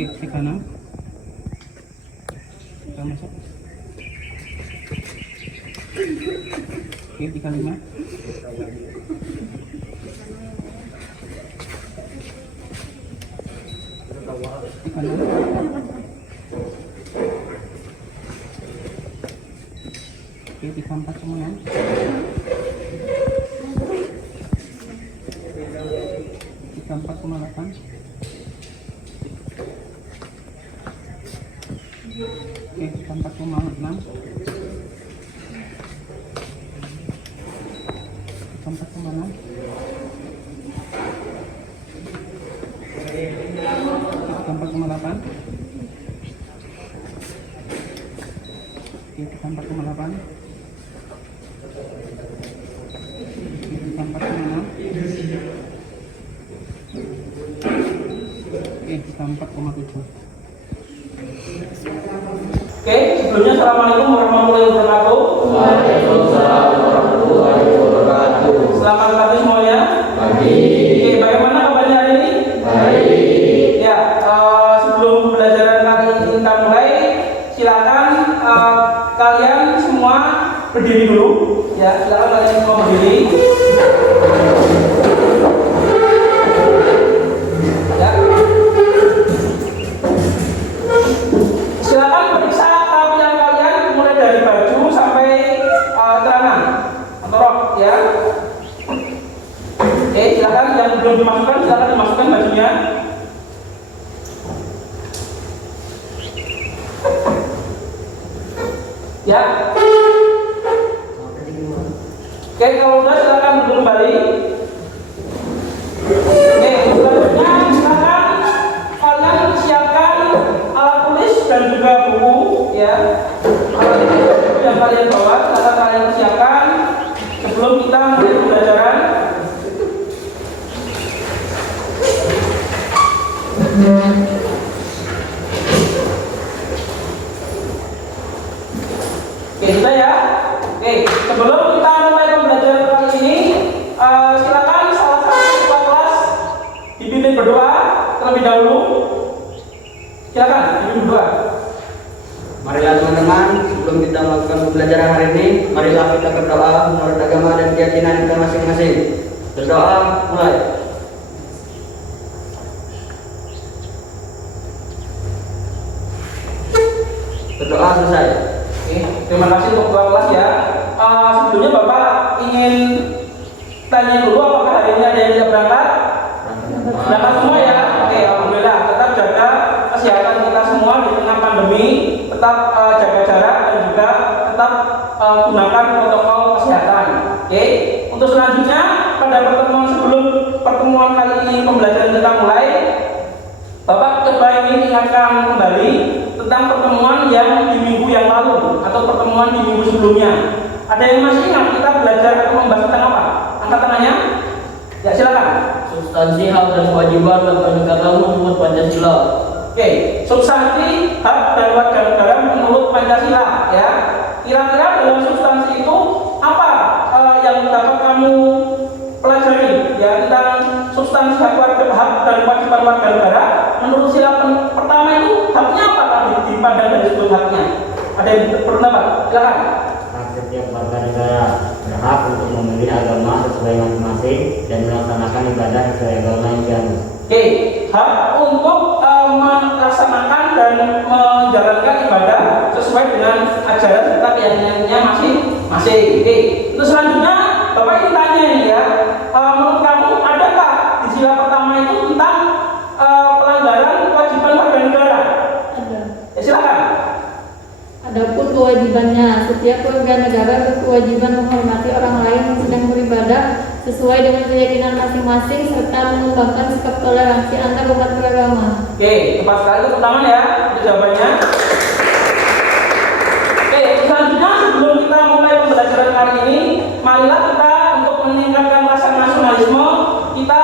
Oke, di kanan. Kita masuk. Oke, 35. Di kanan. Oke, 34 semuanya. 34,8. Oke, 34,6. 34,6. 34,8. Oke, 34,8. 34,6. Oke, 34,7. Oke, sebelumnya Assalamualaikum warahmatullahi wabarakatuh. Waalaikumsalam warahmatullahi wabarakatuh. Selamat pagi semuanya. Pagi. Oke, bagaimana kabarnya hari ini? Baik. Ya, sebelum pembelajaran kali ini kita mulai, silakan kalian semua berdiri dulu. Ya, silakan kalian semua berdiri. Ya. Silakan periksa pakaian kalian mulai dari baju sampai celana atau rok ya. Oke, silakan yang belum dimasukkan silakan dimasukkan bajunya. Ya. Oke, kalau udah silakan duduk kembali. Oke, selanjutnya silakan kalian siapkan alat tulis dan juga buku ya. Alat tulis yang kalian bawa silakan kalian siapkan sebelum kita mulai pembelajaran. Oke, sudah ya. Oke, sebelum kita mulai pembelajaran kali ini, silakan salah satu ketua kelas dipimpin berdoa terlebih dahulu. Silakan dipimpin berdoa. Marilah teman-teman, sebelum kita melakukan pembelajaran hari ini, marilah kita berdoa menurut agama dan keyakinan kita masing-masing. Berdoa, mulai. Berdoa selesai. Oke, terima kasih untuk ketua kelas ya. Sebelumnya Bapak ingin tanya dulu apakah hari ini ada yang tidak berangkat? Berangkat semua ya. Oke, alhamdulillah. Tetap jaga kesehatan kita semua di tengah pandemi. Tetap jaga jarak dan juga tetap gunakan protokol kesehatan. Oke. Untuk selanjutnya pada pertemuan sebelum pertemuan kali ini pembelajaran kita mulai, Bapak coba ingin ingatkan kembali tentang pertemuan yang di minggu yang lalu atau pertemuan di minggu sebelumnya. Ada yang masih ingat kita belajar atau membahas tentang apa? Angkat tangannya. Ya, silakan. Substansi hak dan kewajiban warga negara menurut Pancasila. Oke, substansi hak dan warga negara menurut Pancasila ya. Kira-kira dalam substansi itu apa yang dapat kamu pelajari ya tentang substansi hak dan kewajiban warga negara menurut sila pertama itu haknya apa kalau dipandang dari sudut haknya? Ada yang berpendapat? Silakan. Hak setiap warga negara berhak untuk memilih agama sesuai masing-masing dan melaksanakan ibadah sesuai agama yang dianut. Oke, hak untuk melaksanakan dan menjalankan ibadah sesuai dengan ajaran serta keyakinannya masing-masing. Oke, terus selanjutnya Bapak ingin tanya ini ya, menurut kamu adakah di sila pertama itu tentang pelanggaran kewajiban warga negara? Ada. Ya, silakan. Adapun kewajibannya, setiap warga negara berkewajiban menghormati orang lain yang sedang beribadah sesuai dengan keyakinan masing-masing serta mengembangkan sikap toleransi antar umat beragama. Oke, tepat sekali tepuk tangan ya untuk jawabannya. Oke, selanjutnya sebelum kita mulai pembelajaran kali ini, marilah kita untuk meningkatkan rasa nasionalisme, kita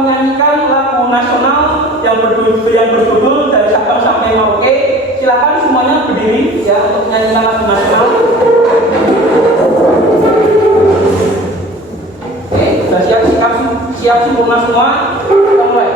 menyanyikan lagu nasional yang berjudul Dari Sabang Sampai Merauke. Silakan semuanya berdiri ya untuk menyanyikan lagu nasional. Oke, sudah siap sempurna semua. Kita mulai.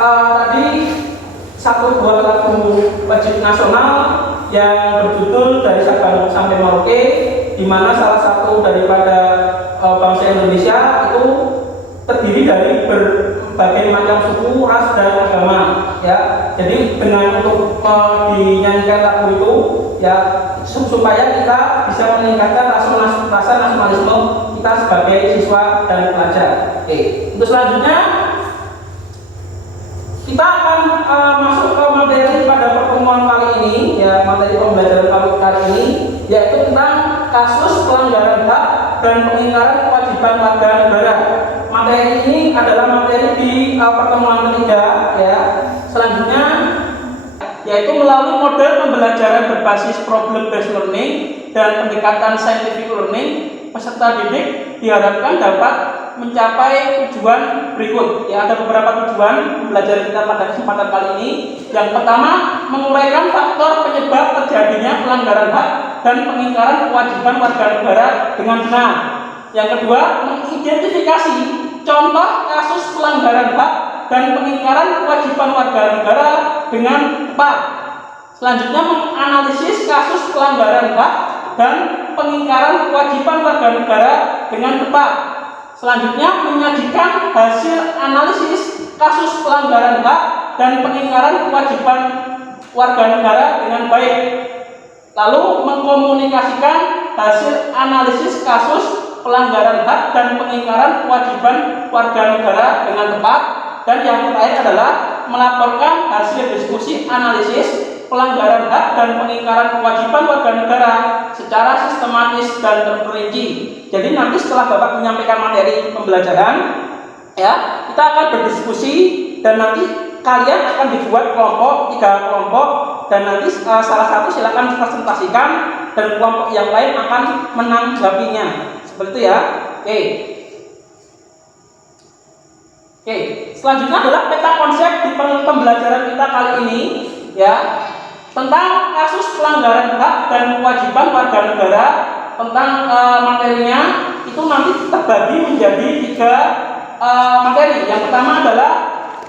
tadi satu buah lagu wajib nasional yang berjudul Dari Sabang sampai Merauke, di mana salah satu daripada bangsa Indonesia itu terdiri dari berbagai macam suku, ras dan agama. Ya, jadi dengan untuk dinyanyikan lagu itu, ya supaya kita bisa meningkatkan rasa nasionalisme kita sebagai siswa dan pelajar. Oke, untuk selanjutnya kita akan masuk ke materi pada pertemuan kali ini, ya materi pembelajaran kali ini, yaitu tentang kasus pelanggaran hak dan pengingkaran kewajiban warga negara. Materi ini adalah materi di pertemuan ketiga, ya. Selanjutnya yaitu melalui model pembelajaran berbasis problem based learning dan pendekatan scientific learning, peserta didik diharapkan dapat mencapai tujuan berikut. Ya, ada beberapa tujuan pembelajaran kita pada kesempatan kali ini. Yang pertama, menguraikan faktor penyebab terjadinya pelanggaran hak dan pengingkaran kewajiban warga negara dengan benar. Yang kedua, mengidentifikasi contoh kasus pelanggaran hak dan pengingkaran kewajiban warga negara dengan tepat. Selanjutnya, menganalisis kasus pelanggaran hak dan pengingkaran kewajiban warga negara dengan tepat. Selanjutnya, menyajikan hasil analisis kasus pelanggaran hak dan pengingkaran kewajiban warga negara dengan baik. Lalu, mengkomunikasikan hasil analisis kasus pelanggaran hak dan pengingkaran kewajiban warga negara dengan tepat. Dan yang terakhir adalah melaporkan hasil diskusi analisis pelanggaran hak dan pengingkaran kewajiban warga negara secara sistematis dan terperinci. Jadi nanti setelah Bapak menyampaikan materi pembelajaran, ya, kita akan berdiskusi dan nanti kalian akan dibuat kelompok, 3 kelompok, dan nanti salah satu silakan presentasikan dan kelompok yang lain akan menanggapinya. Seperti itu ya. Oke, selanjutnya adalah peta konsep di pembelajaran kita kali ini, ya, tentang kasus pelanggaran hak dan kewajiban warga negara. Tentang materinya itu nanti terbagi menjadi 3 materi. Yang pertama adalah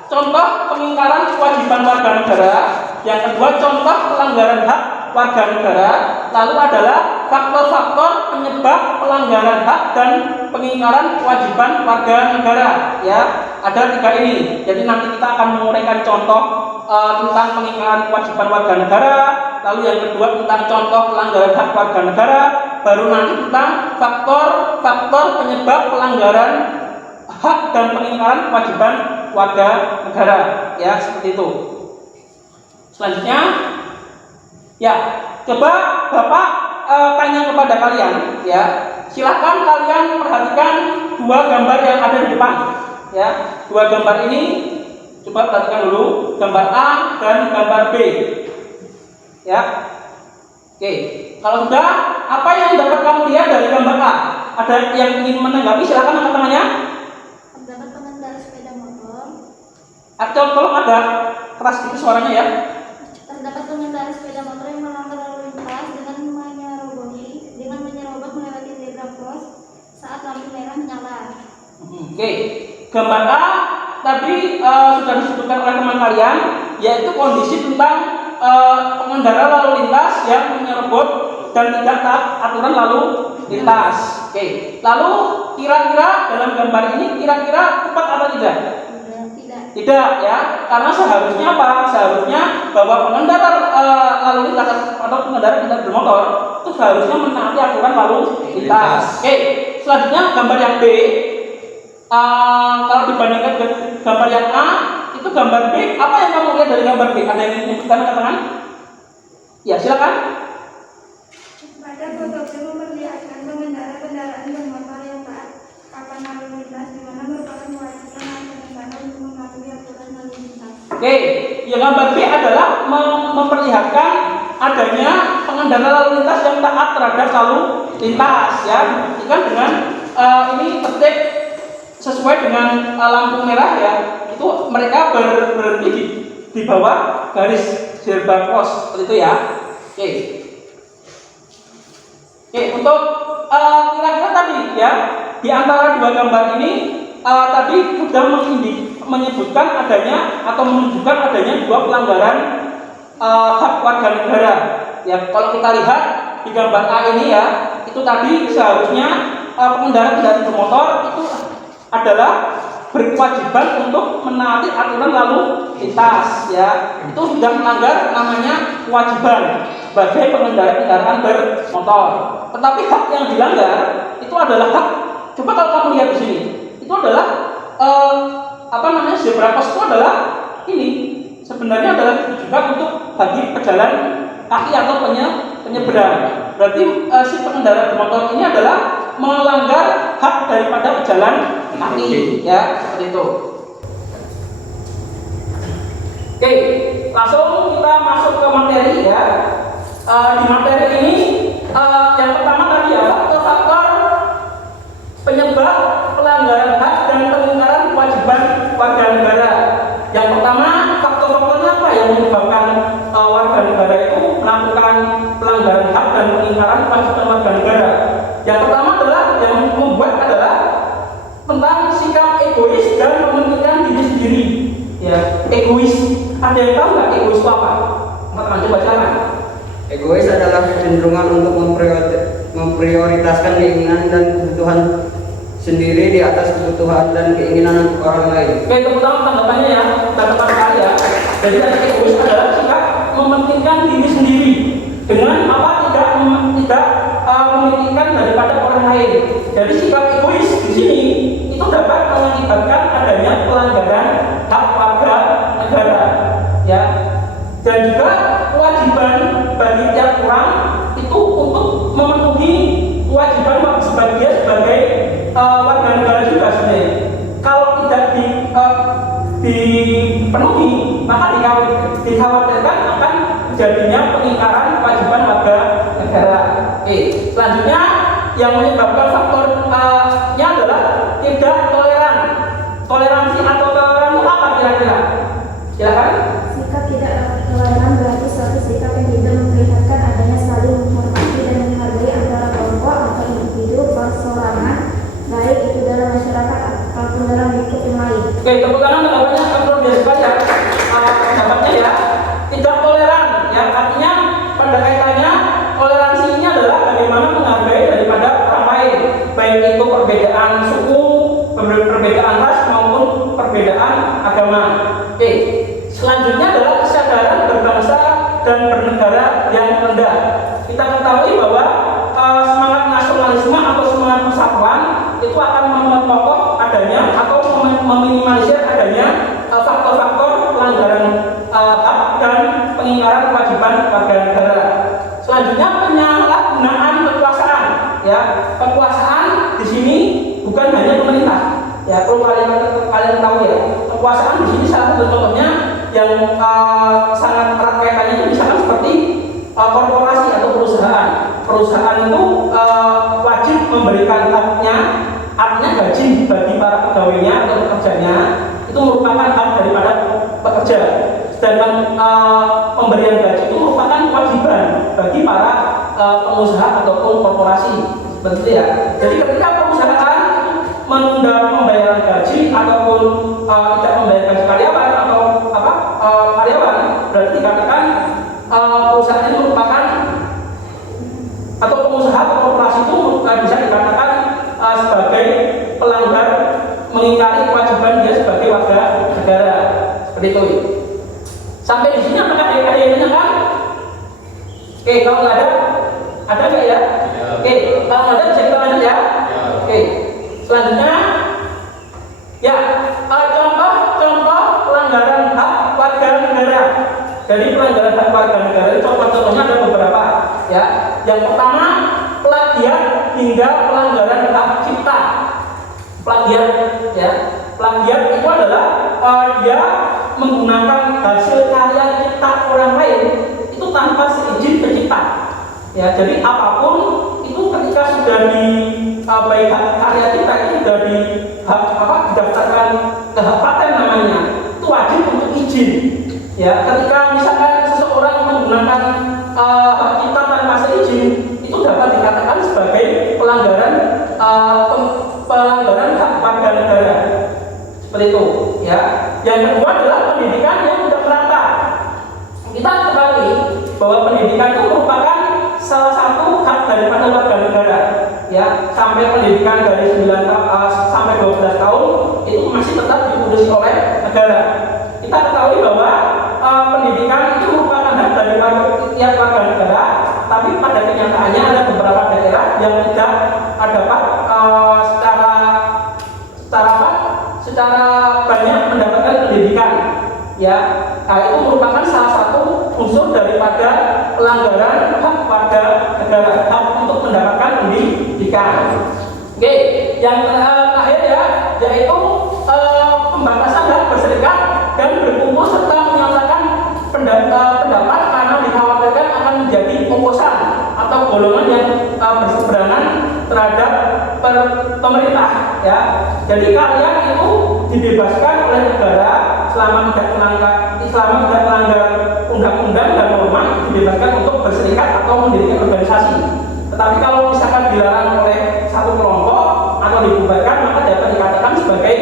contoh pengingkaran kewajiban warga negara. Yang kedua, contoh pelanggaran hak warga negara. Lalu adalah faktor-faktor penyebab pelanggaran hak dan pengingkaran kewajiban warga negara. Ya, ada 3 ini. Jadi nanti kita akan menguraikan contoh tentang pengingkaran kewajiban warga negara. Lalu yang kedua tentang contoh pelanggaran hak warga negara. Baru nanti tentang faktor-faktor penyebab pelanggaran hak dan pengingkaran kewajiban warga negara. Ya, seperti itu. Selanjutnya, ya, coba Bapak tanya kepada kalian, ya. Silahkan kalian perhatikan 2 gambar yang ada di depan, ya. 2 gambar ini coba perhatikan dulu, gambar A dan gambar B, ya. Oke, kalau sudah, apa yang dapat kamu lihat dari gambar A? Ada yang ingin menanggapi? Silahkan angkat tangannya. Terdapat pengendara sepeda motor. Tolong ada keras gitu suaranya ya. Terdapat pengendara sepeda motor yang melanggar lalu lintas dengan menyerobot melewati zebra cross saat lampu merah menyala. Oke, gambar A tadi sudah disebutkan oleh teman kalian, yaitu kondisi tentang pengendara lalu lintas yang menyerobot dan tidak taat aturan lalu lintas. Oke, lalu kira-kira dalam gambar ini kira-kira tepat atau tidak? Tidak, ya, karena seharusnya apa? Seharusnya bahwa pengendara lalu lintas atau pengendara kendaraan bermotor itu seharusnya menaati aturan lalu lintas. Oke, selanjutnya gambar yang B. Kalau dibandingkan dengan gambar yang A, itu gambar B. Apa yang kamu lihat dari gambar B? Ada yang ingin menyebutkan katakan? Ya, silakan. Pada foto itu memperlihatkan pengendara kendaraan bermotor yang taat papan lalu lintas, di mana merupakan kewajiban pengendara untuk mematuhi aturan lalu lintas. Oke, yang gambar B adalah memperlihatkan adanya pengendara lalu lintas yang taat terhadap lalu lintas, ya. Buktikan dengan ini tertib sesuai dengan lampu merah, ya. Itu mereka berhenti di bawah garis zebra cross, seperti itu ya. Oke, untuk kira-kira tadi ya, di antara 2 gambar ini tadi sudah menyebutkan adanya atau menunjukkan adanya dua pelanggaran hak warga negara. Ya, kalau kita lihat di gambar A ini ya, itu tadi seharusnya pengendara kendaraan bermotor itu adalah berkewajiban untuk menaati aturan lalu lintas ya. Itu sudah melanggar namanya kewajiban sebagai pengendara kendaraan bermotor. Tetapi hak yang dilanggar itu adalah hak. Coba kalau kamu lihat di sini, itu adalah zebra cross itu adalah ini sebenarnya adalah ditujukan untuk bagi pejalan kaki atau penyeberang. Berarti si pengendara bermotor ini adalah melanggar hak daripada pejalan kaki ya, seperti itu. Oke, langsung kita masuk ke materi ya. Di materi ini yang pertama tadi ya, faktor penyebab pelanggaran hak dan pengingkaran kewajiban warga negara. Yang pertama, faktor-faktornya apa yang menyebabkan warga negara itu melakukan pelanggaran hak dan pengingkaran kewajiban warga negara. Yang pertama adalah yang membuat adalah tentang sikap egois dan mementingkan diri sendiri. Ya, egois. Ada yang tahu nggak egois itu apa? Teman-teman coba jangan. Egois adalah kecenderungan untuk memprioritaskan keinginan dan kebutuhan sendiri di atas kebutuhan dan keinginan orang lain. Oke, terutama tanggapannya ya, tanggapan saya. Jadi egois adalah sikap mementingkan diri sendiri dengan apa tidak mementingkan daripada orang lain. Jadi sikap egois di sini itu dapat mengakibatkan adanya pelanggaran hak warga negara, ya. Dan juga kewajiban bagi tiap orang itu untuk memenuhi kewajiban sebagai warga negara juga sebenarnya. Kalau tidak dipenuhi, maka dikhawatirkan akan terjadinya pengingkaran kewajiban warga negara. Oke, selanjutnya yang menyebabkan faktornya adalah tidak toleran. Toleransi atau toleran itu apa kira-kira? Silakan. Sikap tidak toleran berarti suatu sikap yang tidak memperlihatkan adanya saling menghormati dan menghargai antara kelompok atau individu perseorangan, baik itu dalam masyarakat ataupun dalam lingkup yang lain. Oke, tepuk tangan tanggapannya luar biasa ya. Pendapatnya ya, tidak toleran ya, artinya pada kaitannya toleransi ini adalah bagaimana menghargai daripada orang lain, baik itu perbedaan suku, perbedaan ras maupun perbedaan agama. Oke, selanjutnya adalah kesadaran berbangsa dan bernegara yang rendah. Kita ketahui bahwa semangat nasionalisme atau semangat persatuan itu akan memperkokoh adanya atau meminimalisir adanya faktor-faktor pelanggaran hak dan pengingkaran kewajiban warga negara. Selanjutnya penyalahgunaan kekuasaan. Ya, kekuasaan di sini bukan hanya pemerintah. Ya, perlu kalian tahu ya. Kekuasaan di sini salah satu contohnya yang sangat erat kaitannya itu misalkan seperti korporasi atau perusahaan. Perusahaan itu wajib memberikan haknya, artinya gaji bagi para pegawainya atau pekerjanya itu merupakan hak daripada pekerja. Sedangkan pemberian gaji itu merupakan kewajiban bagi para pengusaha ataupun korporasi. Seperti itu ya. Jadi ketika perusahaan menunda pembayaran gaji ataupun tidak membayar gaji karyawan atau karyawan, berarti dikatakan perusahaan itu merupakan atau pengusaha atau korporasi itu bisa dikatakan sebagai pelanggar mengingkari kewajiban dia sebagai warga negara. Seperti itu. Sampai di sini apakah ada yang tanyakan? Oke, kalau nggak ada nggak ya? Oke, kalau nggak ada bisa kita lanjut ya. Oke, selanjutnya ya contoh pelanggaran hak warga negara. Jadi pelanggaran hak warga negara itu contoh-contohnya ada beberapa ya. Yang pertama plagiat hingga pelanggaran hak cipta. Plagiat ya. Plagiat itu adalah dia menggunakan hasil karya cipta orang lain itu tanpa seizin pencipta. Ya, jadi apapun itu ketika sudah di baik karya cipta itu sudah didaftarkan ke hak paten namanya, itu wajib untuk izin. Ya, ketika misalkan seseorang menggunakan hak cipta tanpa seizin, itu dapat dikatakan sebagai pelanggaran hak warga negara. Seperti itu, ya. Yang kedua adalah pendidikan yang tidak merata. Kita ketahui bahwa pendidikan itu merupakan salah satu hak daripada warga negara. Ya, sampai pendidikan dari 9 sampai 12 tahun itu masih tetap diurusi oleh negara. Kita ketahui bahwa pendidikan itu merupakan hak dari tiap warga negara, tapi pada kenyataannya ada beberapa daerah yang tidak dapat secara banyak mendapatkan pendidikan. Ya, itu merupakan salah satu unsur daripada pelanggaran hak warga negara, hak untuk mendapatkan pendidikan. Oke, yang terakhir ya, yaitu pembatasan hak berserikat dan berkumpul serta menyatakan pendapat karena dikhawatirkan akan menjadi oposan atau golongan yang berseberangan terhadap pemerintah. Ya, jadi kalian itu dibebaskan oleh negara selama tidak melanggar undang-undang dan norma, dibebaskan untuk berserikat atau mendirikan organisasi. Tetapi kalau misalkan dilarang oleh satu kelompok atau dibubarkan, maka dapat dikatakan sebagai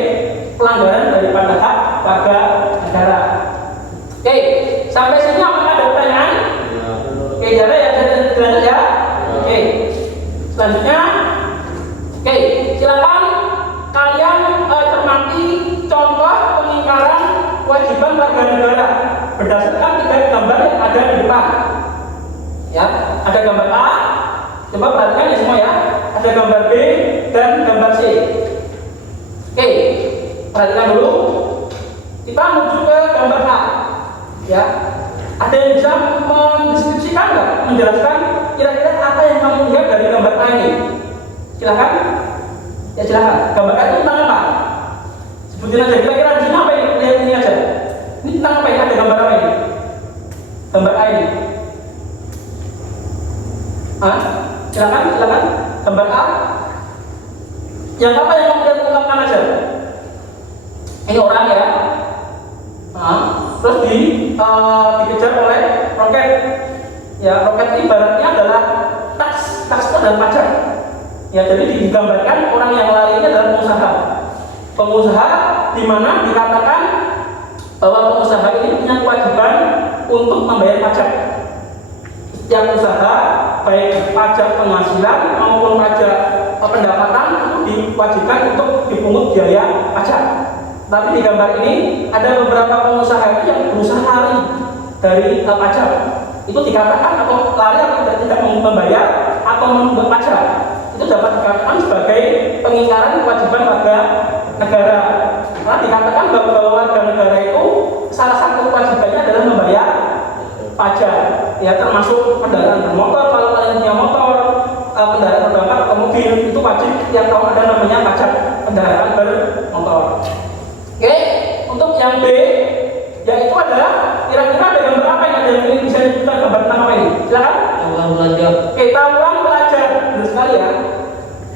pelanggaran daripada hak warga negara. Oke, sampai sini apakah ada pertanyaan? Oke, jadi ya, lanjut ya. Oke, selanjutnya, oke, silakan kalian cermati contoh pengingkaran kewajiban warga negara berdasarkan 3 gambar yang ada di depan. Ya, ada gambar A. Coba perhatikan ya semua ya. Ada gambar B dan gambar C. Oke, perhatikan dulu. Kita menuju ke gambar A. Ya, ada yang bisa mendeskripsikan nggak, menjelaskan kira-kira apa yang kamu lihat dari gambar A ini? Silakan. Ya silakan. Gambar A itu tentang apa? Sebutin aja. Kira-kira di sini apa yang lihat ini aja? Ini tentang apa ini? Ada gambar apa ini? Gambar A ini. Silakan. Gambar A. Yang apa yang kamu lihat, ungkapkan aja. Ini orang ya. Terus dikejar oleh roket. Ya, roket ini ibaratnya adalah tas dan pajak. Ya, jadi digambarkan orang yang lari ini adalah pengusaha di mana dikatakan bahwa pengusaha ini punya kewajiban untuk membayar pajak. Setiap usaha, baik pajak penghasilan maupun pajak pendapatan, itu diwajibkan untuk dipungut biaya pajak. Tapi di gambar ini ada beberapa pengusaha yang berusaha lari dari pajak. Itu dikatakan atau lari atau tidak membayar atau menunggak pajak. Itu dapat dikatakan sebagai pengingkaran kewajiban warga negara. Karena dikatakan bahwa warga negara itu salah satu kewajibannya adalah membayar pajak. Ya, termasuk kendaraan bermotor. Kalau kalian punya motor, kendaraan roda 4 atau mobil, itu wajib yang tahu ada namanya pajak kendaraan bermotor. Oke, untuk yang B, yaitu adalah kira-kira ada gambar apa yang ada yang bisa ditunjukkan gambar tentang apa ini? Silakan. Tawuran pelajar. Oke, tawuran pelajar, benar sekali ya.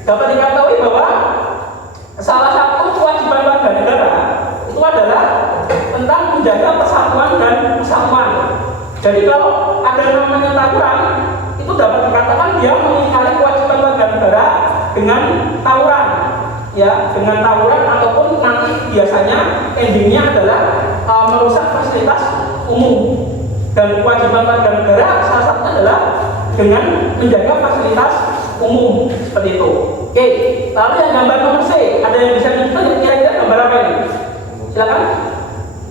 Dapat diketahui bahwa salah satu kewajiban warga negara itu adalah tentang menjaga persatuan dan kesatuan. Jadi kalau ada namanya tawuran, itu dapat dikatakan dia mengingkari kewajiban warga negara dengan tawuran. Ya, dengan tawuran ataupun nanti biasanya endingnya adalah merusak fasilitas umum. Dan kewajiban warga negara salah satunya adalah dengan menjaga fasilitas umum seperti itu. Oke, lalu yang gambar nomor C, ada yang bisa menunjukkan kira-kira gambar apa ini? Silakan.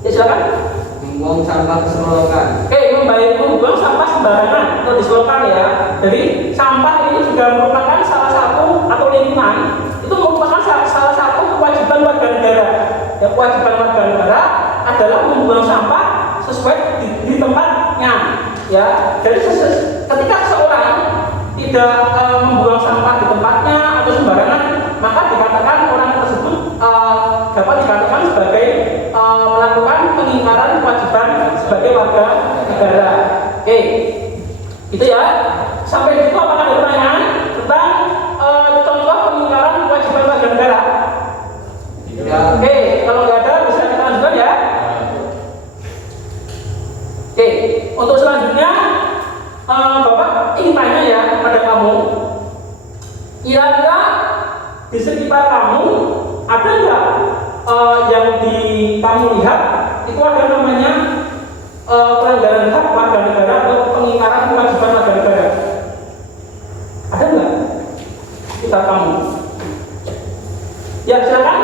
Ya silakan. Membuang sampah ke selokan. Oke, membuang sampah sembarangan atau diselokan ya. Jadi sampah ini juga merupakan salah satu atau lingkungan itu merupakan salah satu kewajiban warga negara. Ya, kewajiban warga negara adalah membuang sampah sesuai di tempatnya. Ya, jadi ketika seseorang tidak membuang sampah di tempatnya atau sembarangan, maka dikatakan orang tersebut dapat dikatakan sebagai melakukan pengingkaran kewajiban sebagai warga negara. Oke, itu ya. Sampai di situ apakah ada pertanyaan tentang contoh pengingkaran kewajiban warga negara? Ya. Oke, kalau nggak ada bisa kita lanjutkan ya. Oke, untuk selanjutnya Bapak ingin tanya ya kepada kamu, kira-kira di sekitar kamu ada nggak yang kamu lihat itu ada namanya pelanggaran hak warga negara atau pengingkaran kewajiban warga negara. Ada nggak kita kamu? Ya silakan.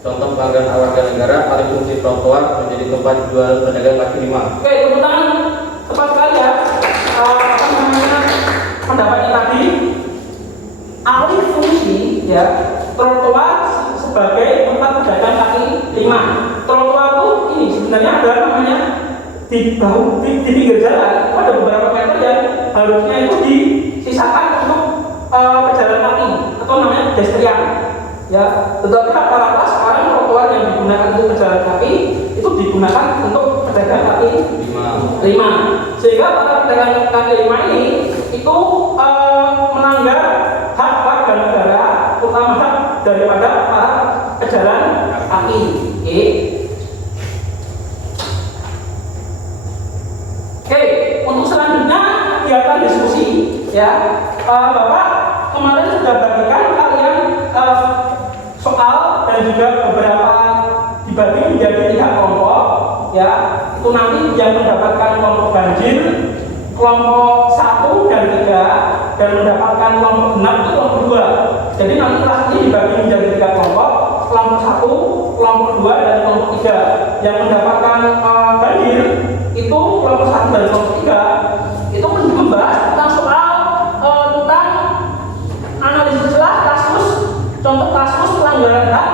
Contoh pelanggaran hak warga negara, alih fungsi trotoar menjadi tempat jual pedagang kaki lima. Oke, tepuk tangan tepat sekali ya. Apa namanya pendapatnya tadi? Alih fungsi ya trotoar sebagai tempat pedagang kaki lima. Trotoar itu ini sebenarnya ada namanya di pinggir jalan ada beberapa meter yang harusnya itu disisakan untuk pejalan kaki atau namanya pedestrian. Ya, tetapi rata-rata sekarang trotoar yang digunakan untuk pejalan kaki itu digunakan untuk pedagang kaki lima. Sehingga para pedagang kaki lima ini itu melanggar hak warga negara, terutama hak daripada para pejalan kaki. Oke, untuk selanjutnya kegiatan diskusi ya, Bapak kemarin sudah bagikan kalian soal dan juga beberapa dibagi menjadi 3 kelompok ya. Itu nanti yang mendapatkan kelompok ganjil, kelompok 1 dan 3, dan mendapatkan kelompok genap itu kelompok 2. Jadi nanti kelas ini dibagi menjadi 3 kelompok, kelompok 1, kelompok 2 dan kelompok 3. Yang mendapatkan ganjil itu kelompok 1 dan kelompok 3 itu membahas tentang soal tentang analisis kasus, contoh kasus pelanggaran hak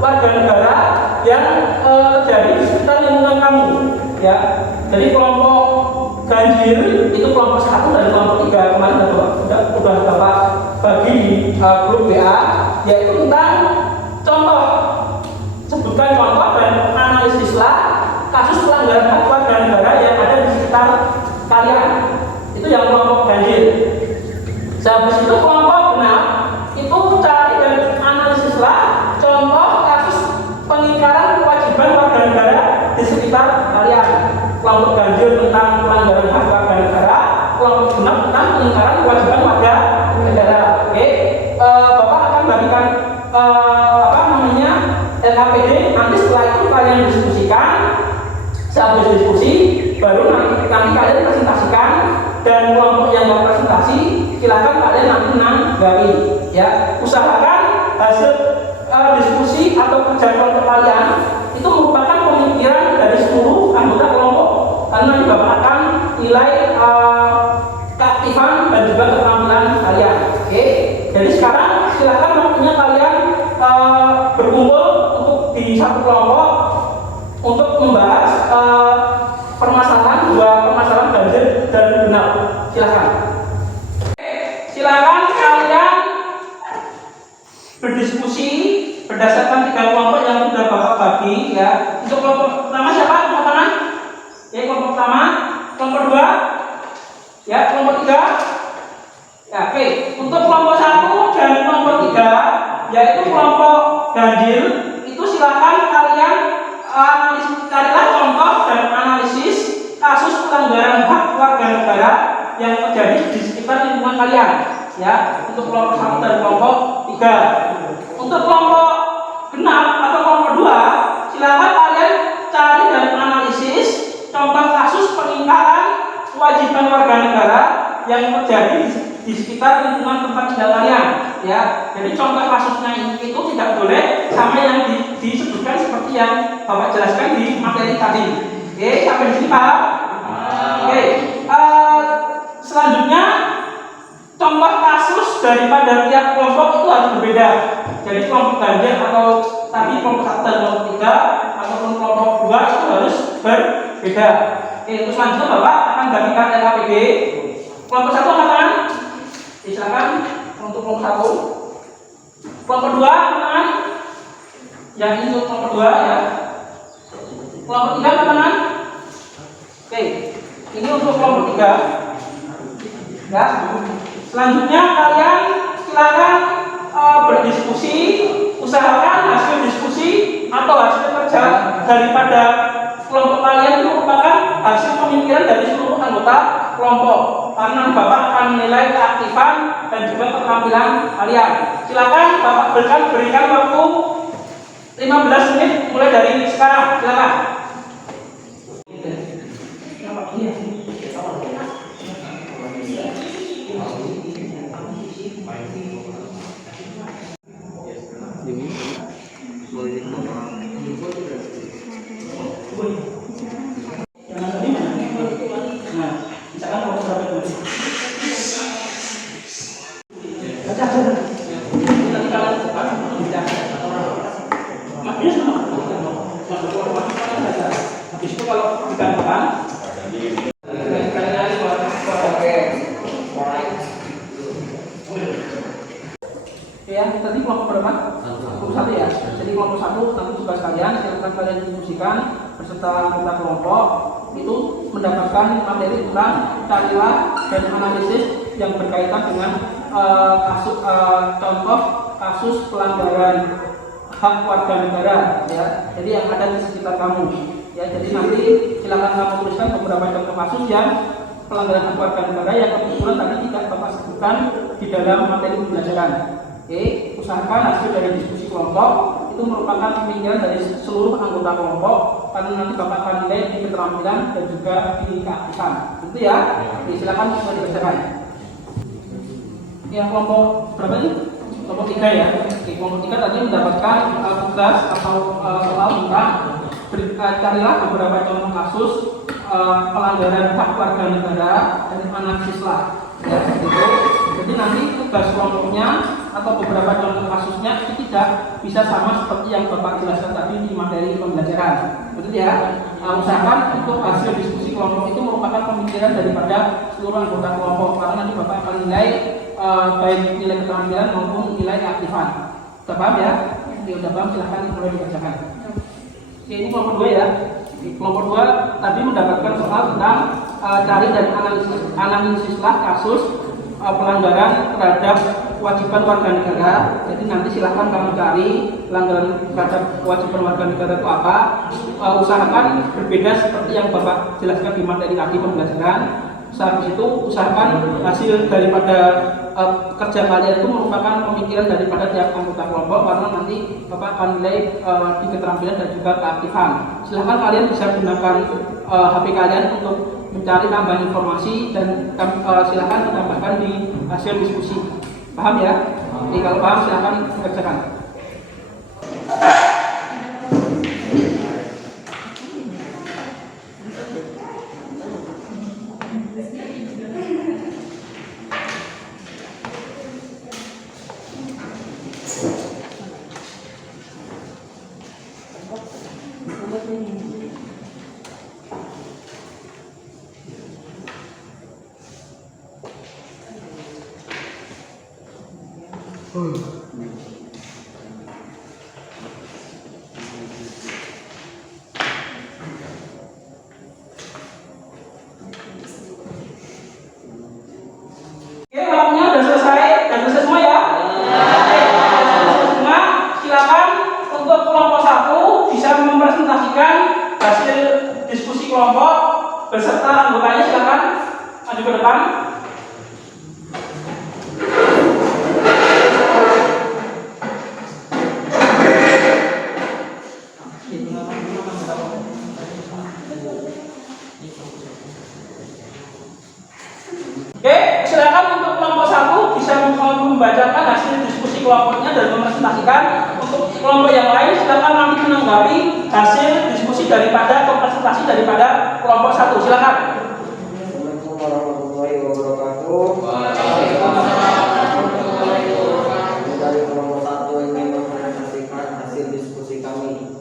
warga negara yang terjadi di sekitar lingkungan kamu ya. Jadi kelompok ganjil itu kelompok 1 dan kelompok 3 kemarin sudah Bapak bagi di grup WA, yaitu tentang contoh, sebutkan contoh dan analisislah kasus pelanggaran hak warga negara yang ada di sekitar kalian. Itu yang kelompok ganjil. Habis itu kelompok genap itu cari dan analisislah contoh kasus pengingkaran kewajiban warga negara di sekitar kalian. Kelompok ganjil tentang pelanggaran hak warga negara, kelompok genap tentang pengingkaran kewajiban warga negara. Oke, Bapak akan bagikan LKPD. Nanti setelah itu kalian diskusikan. Sehabis diskusi baru nanti kalian presentasikan, dan kelompok yang mau presentasi silakan kalian nanti menanggapi ya. Usahakan hasil diskusi atau kerja kelompok kalian itu merupakan pemikiran dari seluruh anggota kelompok, karena nanti Bapak akan nilai keaktifan dan juga keterampilan kalian. Oke, jadi sekarang silakan waktunya kalian berkumpul untuk di satu kelompok untuk membahas permasalahan ganjil dan genap. Silakan. Silakan kalian berdiskusi berdasarkan 3 kelompok yang sudah Bapak bagi ya. Untuk kelompok pertama siapa? Angkat tangan. Ya, kelompok pertama, kelompok 2, ya, kelompok 3. Ya, oke. Untuk kelompok 1 dan kelompok 3, yaitu kelompok ganjil, itu silakan kalian carilah contoh dan analisis kasus pelanggaran hak warga negara yang terjadi di sekitar lingkungan kalian ya. Untuk kelompok 1 dan kelompok 3. Untuk kelompok genap atau kelompok 2, silakan kalian cari dan analisis contoh kasus pengingkaran kewajiban warga negara yang terjadi di sekitar lingkungan tempat tinggal kalian ya. Jadi contoh kasusnya itu tidak boleh sama yang disebutkan seperti yang Bapak jelaskan di materi tadi. Oke, sampai di sini Pak. Oke, selanjutnya contoh kasus daripada tiap kelompok itu harus berbeda. Jadi kelompok ganjil atau tadi kelompok 1 dan kelompok 3 ataupun kelompok 2 itu harus berbeda. Oke, terus selanjutnya Bapak akan bagikan LKPD. Kelompok 1 angkat. Silakan untuk kelompok 1. Kelompok 2 angkat. Yang ini untuk kelompok 2 ya. Kelompok 3 angkat. Oke, ini untuk kelompok 3 ya. Selanjutnya kalian silakan berdiskusi. Usahakan hasil diskusi atau hasil kerja daripada kelompok kalian itu merupakan hasil pemikiran dari seluruh anggota kelompok, karena Bapak akan menilai keaktifan dan juga keterampilan kalian. Silakan Bapak berikan waktu 15 menit mulai dari sekarang, silakan. Nah, misalkan kalau sampai dulu. Baca aja. Nanti kalau depan bicara. Makanya sama. Habis itu kalau digantikan ya, tadi kelompok berapa? Kelompok 1 ya. Jadi kelompok 1 nanti tugas kalian, silakan kalian diskusikan beserta anggota kelompok itu mendapatkan materi tentang carilah dan analisis yang berkaitan dengan contoh kasus pelanggaran hak warga negara ya. Jadi yang ada di sekitar kamu ya. Jadi nanti silakan kamu tuliskan beberapa contoh kasus yang pelanggaran hak warga negara yang kebetulan tadi tidak Bapak sebutkan di dalam materi pembelajaran. Oke, usahakan hasil dari diskusi kelompok itu merupakan pemikiran dari seluruh anggota kelompok karena nanti Bapak akan nilai di keterampilan dan juga di keaktifan. Itu ya. Oke, silakan bisa dikerjakan. Ya, kelompok berapa ini? Kelompok 3 ya. Oke, kelompok 3 tadi mendapatkan tugas atau soal tentang carilah beberapa contoh kasus pelanggaran hak warga negara dan analisislah ya, gitu. Jadi nanti tugas kelompoknya atau beberapa contoh kasusnya itu tidak bisa sama seperti yang Bapak jelaskan tadi di materi pembelajaran. Betul ya? Usahakan untuk hasil diskusi kelompok itu merupakan pemikiran daripada seluruh anggota kelompok karena nanti Bapak akan nilai baik nilai keterampilan maupun nilai keaktifan. Sudah paham ya? Oke, udah paham, silahkan mulai dikerjakan. Oke, ini kelompok 2 ya. Kelompok 2 tadi mendapatkan soal tentang cari dan analisislah kasus pelanggaran terhadap kewajiban warga negara. Jadi nanti silahkan kamu cari pelanggaran terhadap kewajiban warga negara itu apa. Usahakan berbeda seperti yang Bapak jelaskan di materi tadi pembelajaran. Saat itu usahakan hasil daripada kerja kalian itu merupakan pemikiran daripada tiap anggota kelompok karena nanti Bapak akan nilai di keterampilan dan juga keaktifan. Silahkan kalian bisa gunakan HP kalian untuk mencari tambahan informasi dan silahkan ditambahkan di hasil diskusi. Paham ya? Jadi kalau paham silahkan kerjakan. Oke, waktunya udah selesai semua ya. Semua, silakan untuk kelompok 1 bisa mempresentasikan hasil diskusi kelompok beserta anggotanya. Silakan maju ke depan. Oke, silakan untuk kelompok 1 bisa membacakan hasil diskusi kelompoknya dan mempresentasikan. Untuk kelompok yang lain silakan nanti menanggapi hasil diskusi daripada atau presentasi daripada kelompok 1. Silakan. Assalamualaikum warahmatullahi wabarakatuh. Dari kelompok 1 ingin mempresentasikan hasil diskusi kami.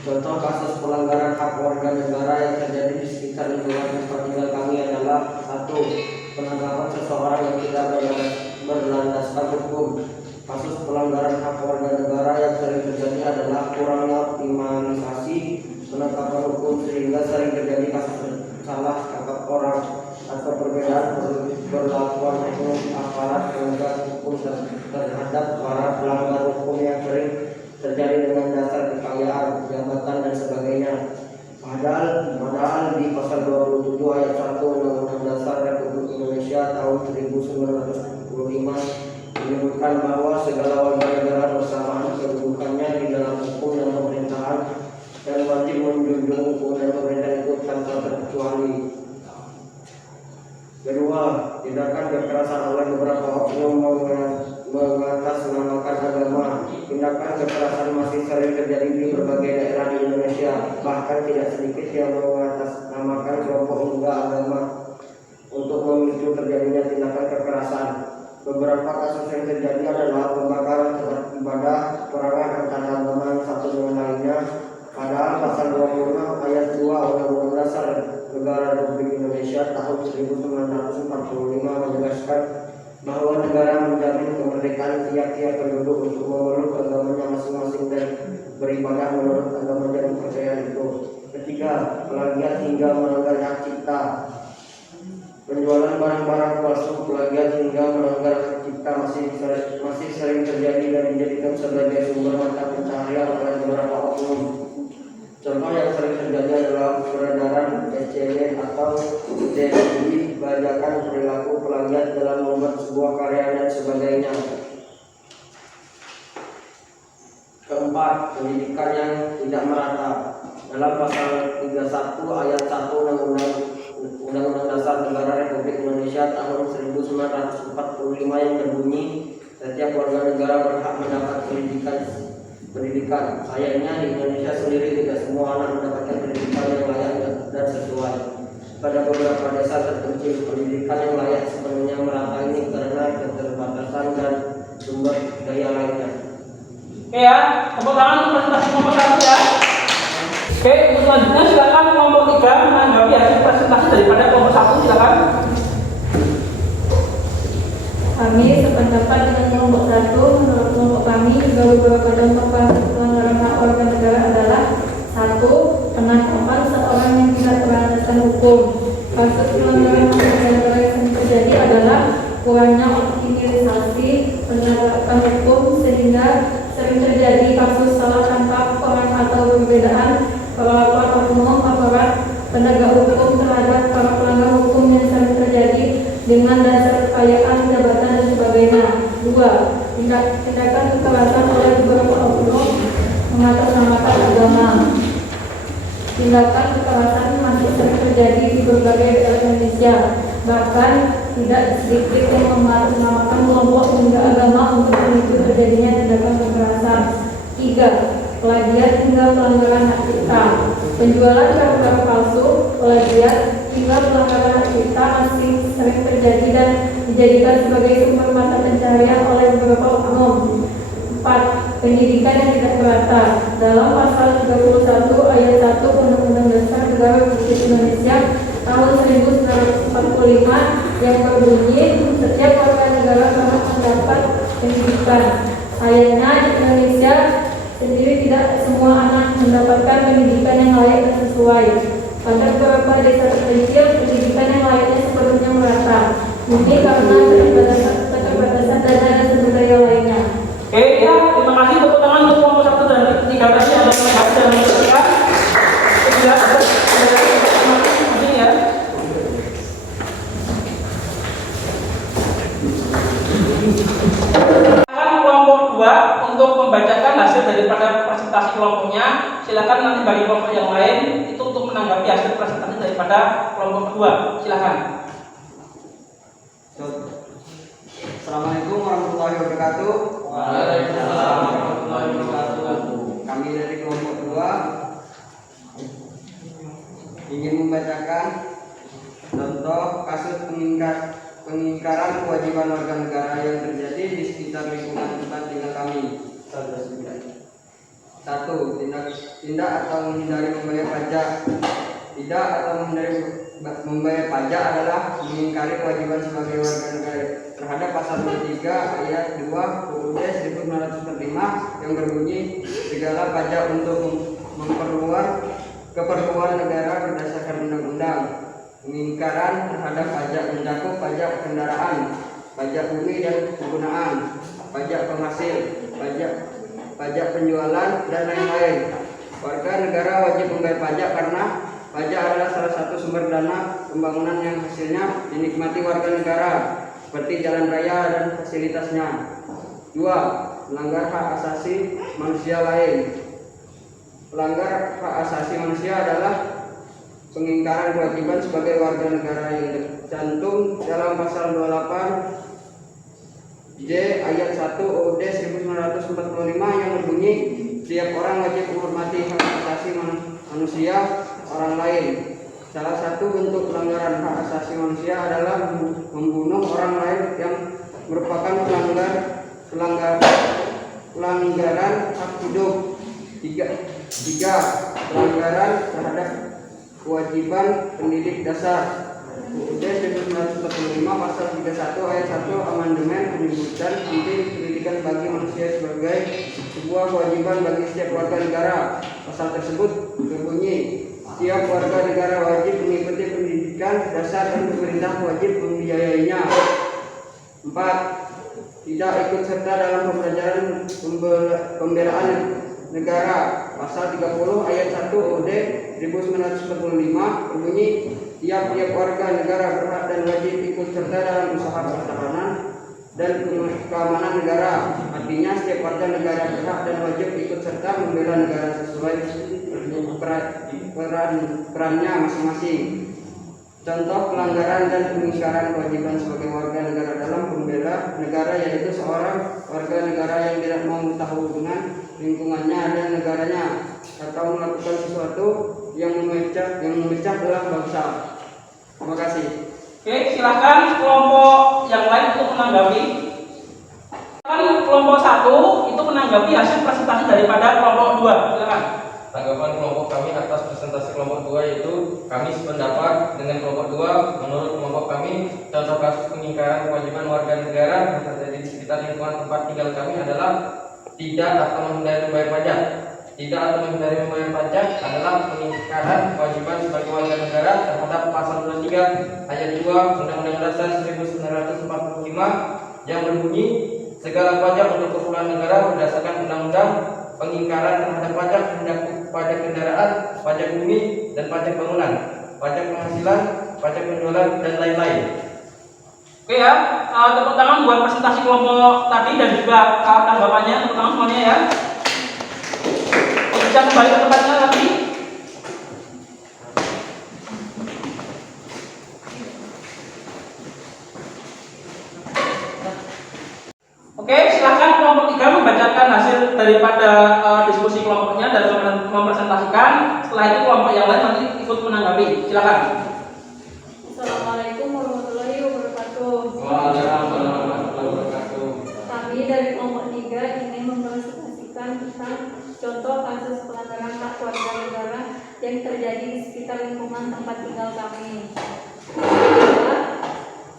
Contoh kasus pelanggaran hak warga negara yang terjadi di sekitar lingkungan tempat tinggal kami adalah 1. Penangkapan seseorang yang tidak berlandaskan hukum. Kasus pelanggaran hak warga negara yang sering terjadi adalah kurangnya optimalisasi penangkapan hukum sehingga sering terjadi kasus salah tangkap orang atau perbedaan perlakuan hukum aparat penegak hukum terhadap para pelanggar hukum yang sering terjadi dengan dasar kekayaan, jabatan dan sebagainya. Padahal di pasal 27 ayat 1 Undang-Undang Dasar Republik menjunjung hukum dan pemerintah itu tanpa terkecuali. Kedua, tindakan kekerasan oleh beberapa oknum mengatasnamakan agama. Tindakan kekerasan masih sering terjadi di berbagai daerah di Indonesia, bahkan tidak sedikit yang mengatasnamakan kelompok hingga agama untuk memicu terjadinya tindakan kekerasan. Beberapa kasus yang terjadi adalah pembakaran tempat ibadah, perangan antara agama yang satu dengan lainnya. Padahal pasal 26 ayat 2 Undang-Undang Dasar Negara Republik Indonesia tahun 1945 menegaskan bahwa negara menjamin kemerdekaan tiap-tiap penduduk untuk memeluk agamanya masing-masing dan beribadah menurut agama dan kepercayaan itu. Ketiga, plagiat hingga melanggar hak cipta. Penjualan barang-barang palsu, plagiat hingga melanggar hak cipta masih sering terjadi dan dijadikan sebagai sumber mata pencaharian oleh beberapa oknum. Contoh yang sering terjadi adalah peredaran ECW atau DSI, bajakan perilaku plagiat dalam membuat sebuah karya dan sebagainya. Keempat, pendidikan yang tidak merata. Dalam pasal 31 ayat 1 Undang-Undang Dasar Negara Republik Indonesia tahun 1945 yang berbunyi, setiap warga negara berhak mendapat pendidikan. Sayangnya di Indonesia sendiri tidak semua anak mendapatkan pendidikan yang layak dan sesuai. Pada beberapa desa terpencil, pendidikan yang layak sepenuhnya merata ini karena keterbatasan dan sumber daya lainnya. Oke ya, tepuk tangan untuk presentasi nomor 1 ya. Oke, untuk selanjutnya silakan kelompok 3 menanggapi hasil presentasi daripada kelompok 1, silakan. Kami sependapat dengan kelompok 1. Menurut kelompok kami, beberapa dampak pelanggaran hak warga negara adalah: 1. Penangkapan seorang yang tidak beralasan hukum. Kasus pelanggaran hak warga negara yang terjadi adalah kurangnya optimalisasi penegakan hukum, sehingga sering terjadi kasus salah tangkap orang atau perbedaan perlakuan oknum aparat penegak hukum terhadap para pelanggar hukum yang sering terjadi dengan dasar kekayaan jabatan dan sebagainya. 2. Tindakan kekerasan oleh beberapa oknum mengatasnamakan agama. Tindakan kekerasan masih sering terjadi di berbagai daerah Indonesia, bahkan tidak sedikit yang mengatasnamakan kelompok hingga agama untuk memicu terjadinya tindakan kekerasan. 3. Plagiat hingga pelanggaran hak cipta. Penjualan barang-barang palsu, plagiat hingga pelanggaran hak cipta masih sering terjadi dan dijadikan sebagai sumber mata pencaharian oleh beberapa oknum. 4. Pendidikan yang tidak merata. Dalam pasal 31 ayat 1 Undang-Undang Dasar Negara Republik Indonesia tahun 1945 yang berbunyi, setiap warga negara berhak mendapat pendidikan. Sayangnya di Indonesia sendiri tidak semua anak mendapatkan pendidikan yang layak dan sesuai. Pada beberapa desa terpencil, pendidikan yang layaknya sepenuhnya merata. Ini karena keterbatasan dana dan sumber daya lainnya. Oke ya, terima kasih. Tepuk tangan untuk kelompok 1 dan 3 tadi yang menanggapi dan menjelaskan. Tidak ada ini ya. Silakan kelompok 2 untuk membacakan hasil daripada presentasi kelompoknya. Silakan nanti bagi kelompok yang lain itu untuk menanggapi hasil presentasi daripada kelompok 2. Silakan. Assalamualaikum warahmatullahi wabarakatuh. Waalaikumsalam warahmatullahi wabarakatuh. Kami dari kelompok 2 ingin membacakan contoh kasus pengingkaran kewajiban warga negara yang terjadi di sekitar lingkungan tempat tinggal kami. 1. Tindak atau menghindari membayar pajak. Tidak atau menghindari membayar pajak adalah mengingkari kewajiban sebagai warga negara terhadap pasal 23 ayat 2 UUD 1945 yang berbunyi, segala pajak untuk keperluan negara berdasarkan undang-undang. Pengingkaran terhadap pajak mencakup pajak kendaraan, pajak bumi dan penggunaan, pajak penghasil, pajak penjualan, dan lain-lain. Warga negara wajib membayar pajak karena pajak adalah salah satu sumber dana pembangunan yang hasilnya dinikmati warga negara, seperti jalan raya dan fasilitasnya. 2. Melanggar hak asasi manusia lain. pelanggar hak asasi manusia adalah pengingkaran kewajiban sebagai warga negara yang tercantum dalam pasal 28 J ayat 1 UUD 1945 yang berbunyi setiap orang wajib menghormati hak asasi manusia orang lain. Salah satu bentuk pelanggaran hak asasi manusia adalah membunuh orang lain yang merupakan pelanggaran hak hidup. Tiga, pelanggaran terhadap kewajiban pendidik dasar. UUD 1945 pasal 31 ayat 1 amandemen menyebutkan pendidikan bagi manusia sebagai sebuah kewajiban bagi setiap warga negara. Pasal tersebut berbunyi setiap warga negara wajib mengikuti pendidikan dasar dan pemerintah wajib membiayainya. 4. Tidak ikut serta dalam pembelajaran pembelaan negara. Pasal 30 ayat 1 UUD 1945 berbunyi tiap-tiap warga negara berhak dan wajib ikut serta dalam usaha pertahanan dan keamanan negara. Artinya setiap warga negara berhak dan wajib ikut serta membela negara sesuai perannya masing-masing. Contoh pelanggaran dan pengingkaran kewajiban sebagai warga negara dalam membela negara yaitu seorang warga negara yang tidak mau tahu dengan lingkungannya dan negaranya atau melakukan sesuatu yang memecah belah bangsa. Terima kasih. Oke, silakan kelompok yang lain untuk menanggapi. Kelompok 1 itu menanggapi hasil presentasi daripada kelompok 2. Silakan. Tanggapan kelompok kami atas presentasi kelompok 2 yaitu kami sependapat dengan kelompok 2. Menurut kelompok kami, contoh kasus pengingkaran kewajiban warga negara yang terjadi di sekitar lingkungan tempat tinggal kami adalah tidak atau menghindari membayar pajak. Tidak atau menghindari membayar pajak adalah pengingkaran kewajiban sebagai warga negara terhadap pasal 23 ayat 2 Undang-Undang Dasar 1945 yang berbunyi segala pajak untuk keperluan negara berdasarkan undang-undang. Pengingkaran terhadap pajak mencakup pajak kendaraan, pajak bumi, dan pajak bangunan, pajak penghasilan, pajak penjualan, dan lain-lain. Oke ya, tepuk tangan buat presentasi kelompok tadi dan juga tanggapannya. Tepuk tangan semuanya ya. Bisa kembali ke tempatnya lagi. Oke, silakan kelompok 3 membacakan hasil daripada diskusi kelompoknya dan mempresentasikan. Setelah itu kelompok yang lain nanti ikut menanggapi. Silakan. Assalamualaikum warahmatullahi wabarakatuh. Waalaikumsalam warahmatullahi wabarakatuh. Kami dari kelompok 3 ingin mempresentasikan tentang contoh kasus pelanggaran hak warga negara yang terjadi di sekitar lingkungan tempat tinggal kami.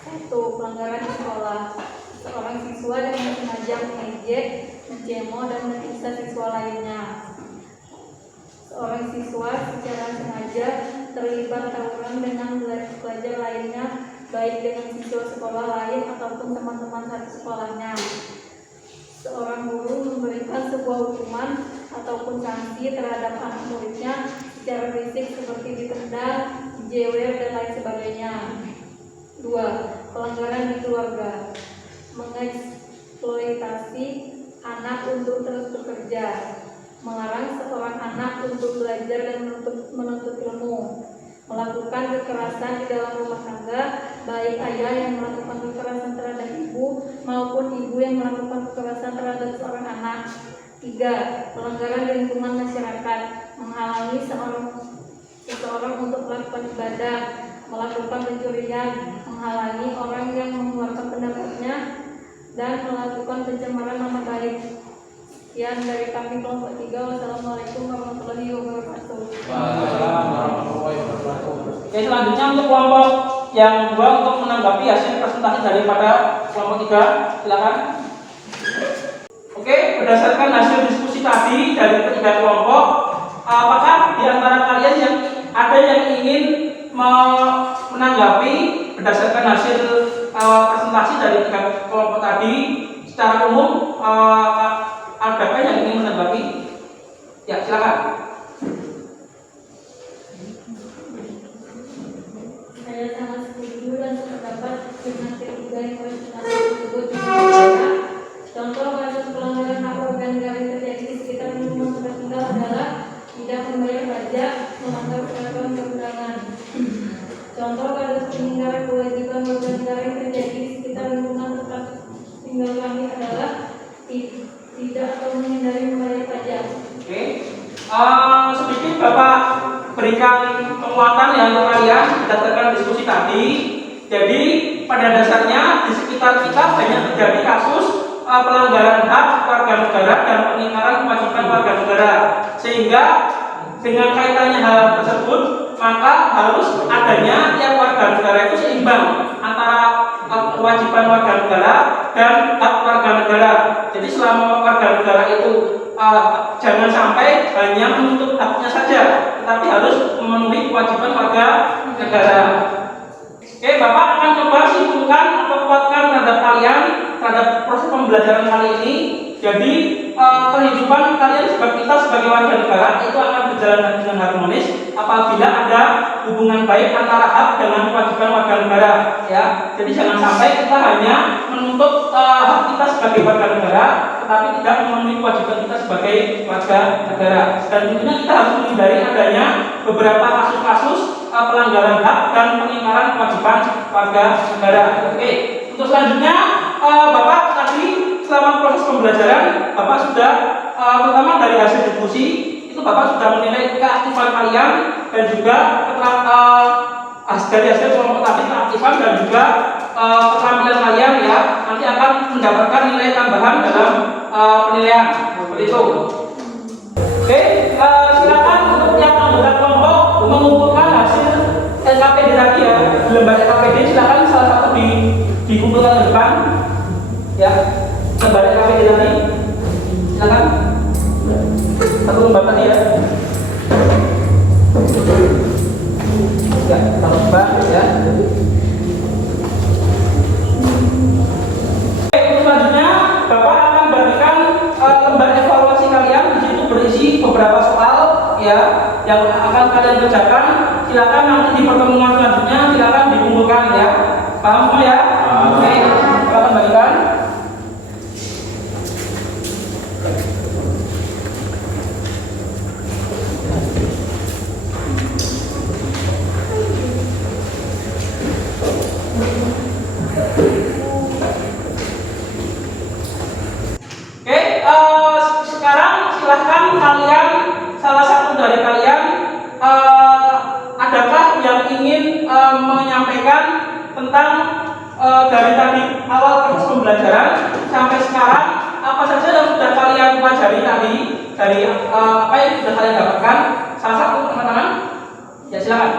Satu, pelanggaran di sekolah. Seorang siswa dengan sengaja mengejek, mencemo, dan menyiksa siswa lainnya. Seorang siswa secara sengaja terlibat tawuran dengan pelajar lainnya, baik dengan siswa sekolah lain ataupun teman-teman satu sekolahnya. Seorang guru memberikan sebuah hukuman ataupun sanksi terhadap anak muridnya secara fisik seperti ditendang, dijewer, dan lain sebagainya. 2. Pelanggaran di keluarga. Mengeksploitasi anak untuk terus bekerja, melarang seorang anak untuk belajar dan menuntut ilmu, melakukan kekerasan di dalam rumah tangga, baik ayah yang melakukan kekerasan terhadap ibu maupun ibu yang melakukan kekerasan terhadap seorang anak. 3. Pelanggaran di lingkungan masyarakat, menghalangi seseorang untuk melakukan ibadah, melakukan pencurian, menghalangi orang yang mengeluarkan pendapatnya, dan melakukan pencemaran nama baik. Sekian dari kami kelompok 3. Wassalamualaikum warahmatullahi wabarakatuh. Waalaikumsalam warahmatullahi wabarakatuh. Oke, selanjutnya untuk kelompok yang 2 untuk menanggapi hasil presentasi daripada kelompok 3. Silakan. Oke, berdasarkan hasil diskusi tadi dari ketiga kelompok, apakah di antara kalian yang ada yang ingin menanggapi berdasarkan hasil presentasi dari tiga kelompok tadi secara umum? Adakah yang ingin menanggapi? Ya, silakan. Saya sangat setuju dan sependapat dengan ketiga yang presentasi tersebut. Contoh kasus pelanggaran hak warga negara yang terjadi di sekitar lingkungan tempat tinggal adalah tidak Contoh kasus peninggalan kewajiban warga negara yang terjadi di sekitar lingkungan tempat tinggal kami adalah tidak atau menghindari membayar pajak. Oke. Sedikit Bapak berikan penguatan ya untuk kalian berdasarkan diskusi tadi. Jadi pada dasarnya di sekitar kita banyak terjadi kasus pelanggaran hak warga negara dan pengingkaran kewajiban warga negara, sehingga dengan kaitannya hal tersebut maka harus adanya tiap warga negara itu seimbang antara kewajiban warga negara dan hak warga negara. Jadi selama warga negara itu jangan sampai hanya menuntut haknya saja, tetapi harus memenuhi kewajiban warga negara. Oke, Bapak akan coba simpulkan atau kuatkan terhadap kalian terhadap proses pembelajaran kali ini. Jadi kehidupan kalian kita sebagai warga negara itu akan berjalan dengan harmonis apabila ada hubungan baik antara hak dengan kewajiban warga negara. Ya, jadi jangan sampai kita hanya menuntut hak kita sebagai warga negara, tetapi tidak memenuhi kewajiban kita sebagai warga negara. Dan tentunya kita harus menghindari adanya beberapa kasus-kasus pelanggaran hak dan pengingkaran kewajiban warga negara. Oke, untuk selanjutnya Bapak tadi selama proses pembelajaran Bapak sudah pertama dari hasil diskusi itu Bapak sudah menilai keaktifan kalian dan juga dari hasil kelompok tadi keaktifan dan juga keterampilan kalian ya nanti akan mendapatkan nilai tambahan dalam penilaian seperti itu. Oke, silakan untuk yang anggota kelompok mengumpulkan hasil LKPD tadi ya di lembar LKPD, silakan salah satu dikumpulkan ke depan ya lembar LKPD tadi, silakan satu lembar tadi ya satu lembar ya. Oke, selanjutnya Bapak akan bagikan lembar evaluasi kalian, di situ berisi beberapa soal ya yang akan kalian kerjakan. Silakan nanti di pertemuan selanjutnya silakan dikumpulkan ya. Paham semua ya? Oke, silakan bagikan. Sekarang silahkan kalian, salah satu dari kalian adakah yang ingin menyampaikan tentang dari tadi awal proses pembelajaran sampai sekarang apa saja yang sudah kalian pelajari tadi dari apa yang sudah kalian dapatkan? Salah satu teman-teman ya silakan.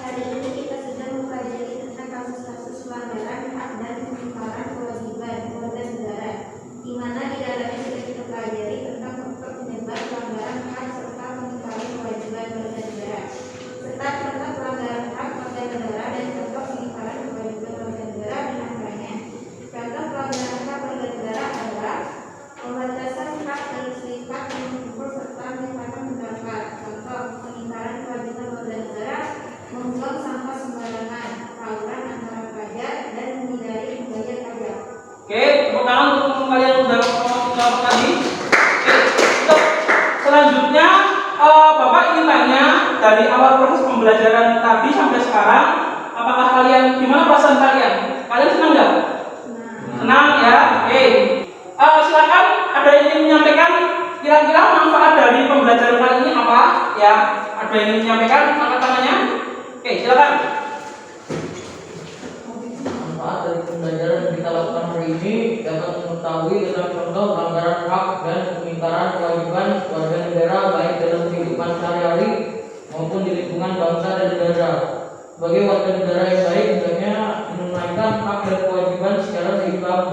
Hari ini kita sudah mempelajari tentang kasus-kasus pelanggaran hak dan pengingkaran kewajiban warga negara, di mana di dalamnya sudah kita pelajari tentang faktor penyebab pelanggaran hak serta pengingkaran kewajiban warga negara, serta contoh pelanggaran hak warga negara dan contoh pengingkaran kewajiban warga negara. Di antaranya, contoh pelanggaran hak warga negara adalah pembatasan hak bersifat mengumpul serta menyimpan pendapat. Contoh pengingkaran kewajiban warga negara: membuang sampah sembarangan, tawuran antara pajak, dan menghindari membayar pajak. Oke, tepuk tangan untuk kalian sudah menjawab tadi. Oke, untuk selanjutnya Bapak ingin tanya dari awal proses pembelajaran tadi sampai sekarang, apakah kalian gimana perasaan kalian? Kalian senang nggak? Senang ya. Oke, silakan ada yang ingin menyampaikan kira-kira manfaat dari pembelajaran kali ini apa? Ya, ada yang ingin menyampaikan? Angkat tangannya. Oke, silakan. Manfaat dari pembelajaran yang kita lakukan hari ini dapat mengetahui tentang contoh pelanggaran hak dan pengingkaran kewajiban warga negara baik dalam kehidupan sehari-hari maupun di lingkungan bangsa dan negara. Sebagai warga negara yang baik, hendaknya menunaikan hak dan kewajiban secara seimbang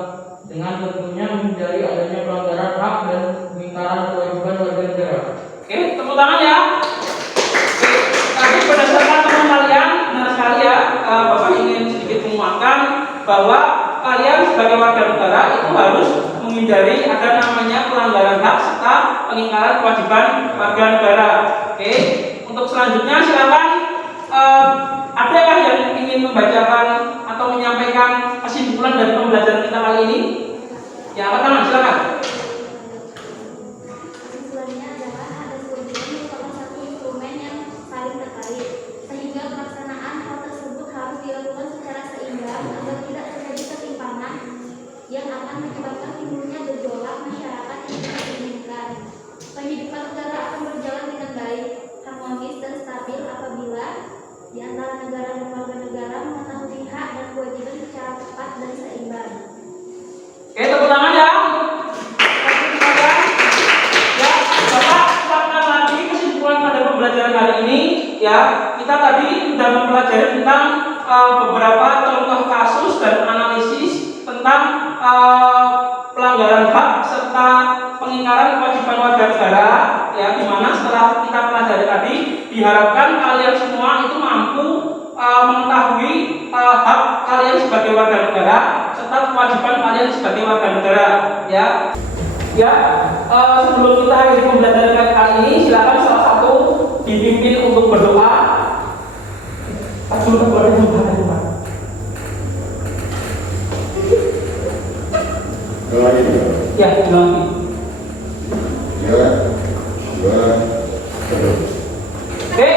dengan tentunya menghindari adanya pelanggaran hak dan pengingkaran kewajiban warga negara. Oke, tepuk tangan ya. Oke, tadi berdasarkan teman kalian, benar sekali ya. Bapak ingin sedikit menguatkan bahwa kalian sebagai warga negara itu harus menghindari ada namanya pelanggaran hak serta pengingkaran kewajiban warga negara. Oke, untuk selanjutnya silakan adakah yang ingin membacakan atau menyampaikan kesimpulan dari pembelajaran kita kali ini? Ya, angkat tangan, silakan. Kesimpulannya adalah ada kewajiban merupakan satu instrumen yang saling terkait, sehingga pelaksanaan hal tersebut negara dan warga negara mengetahui hak dan kewajiban secara tepat dan seimbang. Oke, tepuk tangan ya. Ya, Bapak ucapkan lagi kesimpulan pada pembelajaran hari ini. Ya, kita tadi sudah mempelajari tentang beberapa contoh kasus dan analisis tentang pelanggaran hak serta pengingkaran kewajiban warga negara. Ya, di mana setelah kita pelajari tadi, diharapkan kalian semua itu mampu mengetahui hak kalian sebagai warga negara serta kewajiban kalian sebagai warga negara. Ya, sebelum kita akhiri pembelajaran kali ini, silakan salah satu dipimpin untuk berdoa. Sudah boleh berdoa. Doa itu. Ya, ulang. Oke,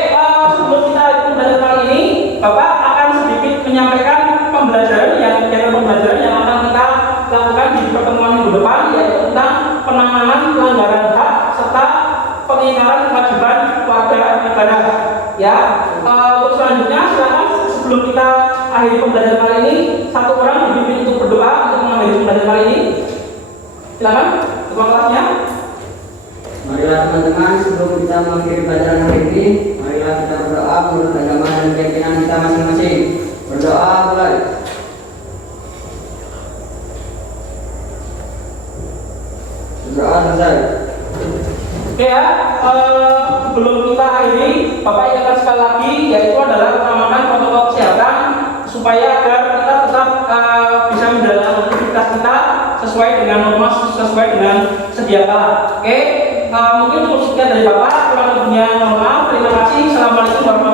sebelum kita akhiri pembelajaran kali ini, Bapak akan sedikit menyampaikan pembelajaran yang akan kita lakukan di pertemuan minggu depan, yaitu tentang penanganan pelanggaran hak serta pengingkaran kewajiban warga negara. Ya, untuk selanjutnya silakan sebelum kita akhiri pembelajaran kali ini, satu orang dipimpin untuk berdoa untuk mengakhiri pembelajaran kali ini. Silakan, ketua kelasnya. Marilah teman-teman, sebelum kita mengakhiri pelajaran hari ini, marilah kita berdoa menurut agama dan keyakinan kita masing-masing. Berdoa mulai. Berdoa selesai. Oke ya, sebelum kita akhiri, Bapak ingatkan sekali lagi, yaitu adalah utamakan protokol kesehatan supaya agar kita tetap bisa menjalankan aktivitas kita sesuai dengan norma, sesuai dengan sedia kala. Oke, mungkin cukup sekian dari Bapak, kurang lebihnya mohon maaf. Terima kasih. Assalamualaikum warahmatullahi wabarakatuh.